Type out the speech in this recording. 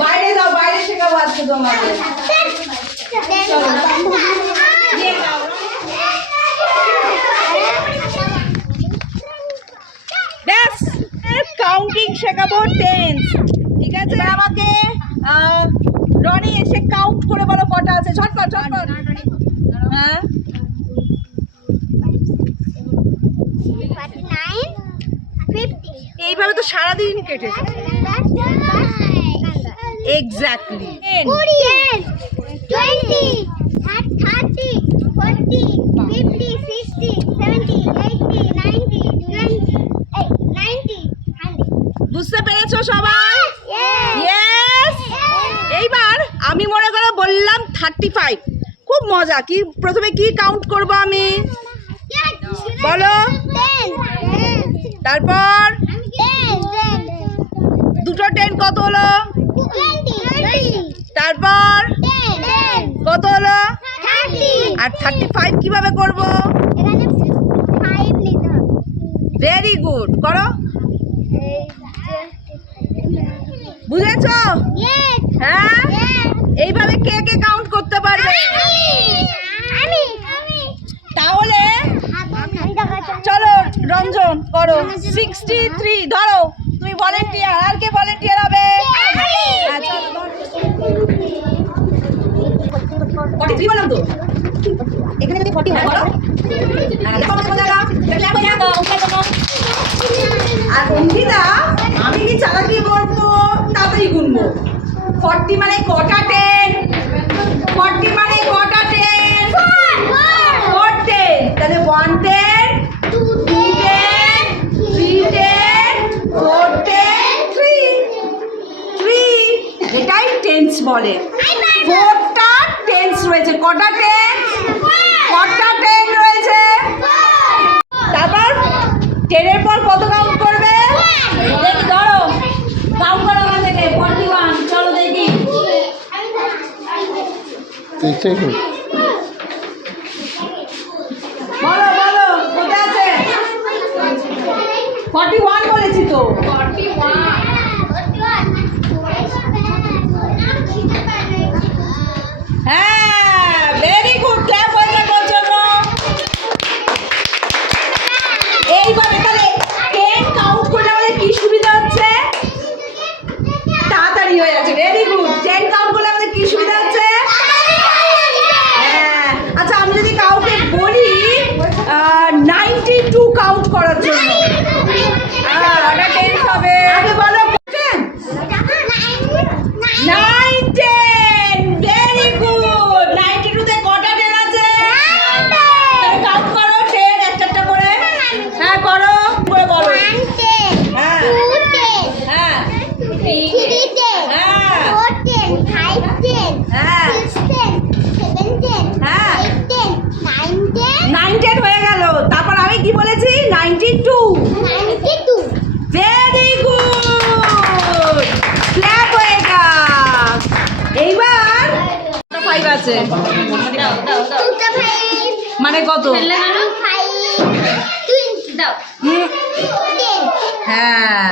বাইরে দাও, বাইরে শেখাবো আজকে তোমাদের। কাউন্টিং শেখাবো, টেন্স। ঠিক আছে, আমাকে রনি এসে কাউন্ট করে বলো কটা আছে। ঝটপট ঝটপট। হ্যাঁ, এইভাবে তো সারাদিন কেটেছে। এক্স্যাক্টলি। 20, 30, 40, 50, 60, 70, 80, 90, 90, 100। বুঝতে পেরেছো সবাই? ইয়েস। এইবার আমি মনে করে বললাম 35। খুব মজা। কি প্রথমে কি কাউন্ট করব আমি? বলো। তারপর দুটো 10 কত হলো? তারপর কত হলো? আর 35 কিভাবে করব? ভেরি গুড, করো। বুঝেছো? হ্যাঁ, এইভাবে কে কে কাউন্ট করতে পারবে? তাহলে চলো রঞ্জন করো। 63 ধরো। তুমি ভলেন্টিয়ার। আর কে ভলেন্টিয়ার হবে? বললাম তো এখানে যদি 40 হয় বলো। আর অঙ্কিতা, আমি কি চালাকি করবো? তাড়াতাড়ি গুনবো। 40 মানে কটা 10? 40 মানে কটা 10? 4 10। তাহলে 1 10, 2 10, 3 10, 4 10, 3। এটাই টেন্স বলে। 4টা টেন্স রয়েছে। কটা 10? কটা 10 রয়েছে? তারপর 10 এর পর কত কাউন্ট করবে? দেখি, ধরো কাউন্ট করো ওখান থেকে। 41। চলো দেখি। বলো বলো, কোথায় আছে? 41 বলেছি তো। 41। হ্যাঁ, ভেরি গুড। ক্ল্যাপ হয়ে যাবে ওর জন্য। এইভাবে তাহলে 10 কাউন্ট করলে আমাদের কি সুবিধা হচ্ছে? তাড়াতাড়ি হয়ে যাচ্ছে। Very good. 10 কাউন্ট করলে আমাদের কি সুবিধা হচ্ছে? হ্যাঁ। আচ্ছা, আমি যদি কাউকে বলি 92 কাউন্ট করার জন্য, ওটা টেন্স হবে। আগে বলো 10। 9 10। Very good. 92 তে কটা 10 আছে? কাউন্ট করো 10 একটা একটা করে। হ্যাঁ, করো করে বলো। 1 10, হ্যাঁ 2 10, হ্যাঁ 3 10, হ্যাঁ 4 10, 5 10, হ্যাঁ 6 10, 7 10, হ্যাঁ 8 10, 9 10, 9 10 হয়ে গেল। তারপর আমি কি বলেছি? 92। 92। Very good. ক্ল্যাপ হয়ে গেল। এইবার 5 আছে। মানে কত? 5 দাও। হ্যাঁ,